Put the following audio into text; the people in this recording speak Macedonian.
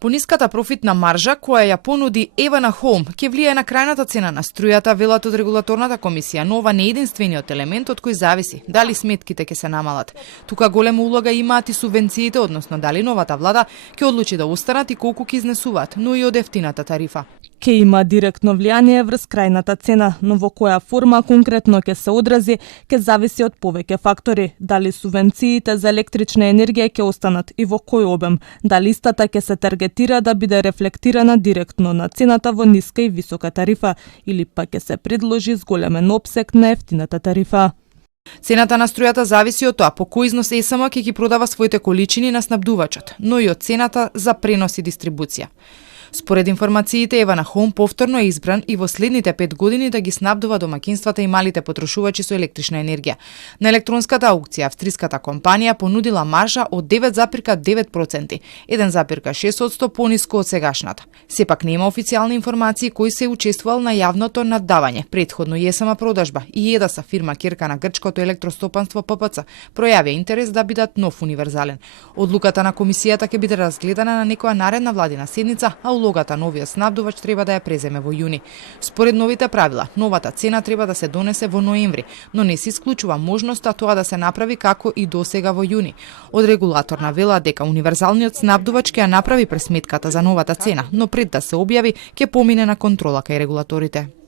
Пониската профитна маржа која ја понуди Евана Хоум ќе влијае на крајната цена на струјата, велат од регулаторната комисија, но ова не е единствениот елемент од кој зависи дали сметките ќе се намалат. Тука голема улога имаат и субвенциите, односно дали новата влада ќе одлучи да останат и колку ќе изнесуваат, но и од ефтината тарифа. Ке има директно влијание врз крајната цена, но во која форма конкретно ќе се одрази, ќе зависи од повеќе фактори, дали субвенциите за електрична енергија ќе останат и во кој обем, дали истата ќе се таргетира да биде рефлектирана директно на цената во ниска и висока тарифа, или пак ќе се предложи зголемен опсег на ефтината тарифа. Цената на струјата зависи од тоа по кој износ ЕСМ ќе ги продава своите количини на снабдувачот, но и од цената за пренос и дистрибуција. Според информациите, Евана Хоум повторно е избран и во следните 5 години да ги снабдува домакинствата и малите потрошувачи со електрична енергија. На електронската аукција австриската компанија понудила маржа од 9,9%, 1,6% пониско од сегашната. Сепак нема официјални информации кој се учествувал на јавното наддавање, претходно ЕСМ продажба и ЕДАСа, фирма ќерка на грчкото електростопанство ППЦ, пројавија интерес да бидат нов универзален. Одлуката на комисијата ќе биде разгледана на некоја наредна владина седница, а улогата новиот снабдувач треба да ја преземе во јуни. Според новите правила, новата цена треба да се донесе во ноември, но не се исклучува можноста тоа да се направи како и досега во јуни. Од регулаторна вела дека универзалниот снабдувач ќе ја направи пресметката за новата цена, но пред да се објави ќе помине на контрола кај регулаторите.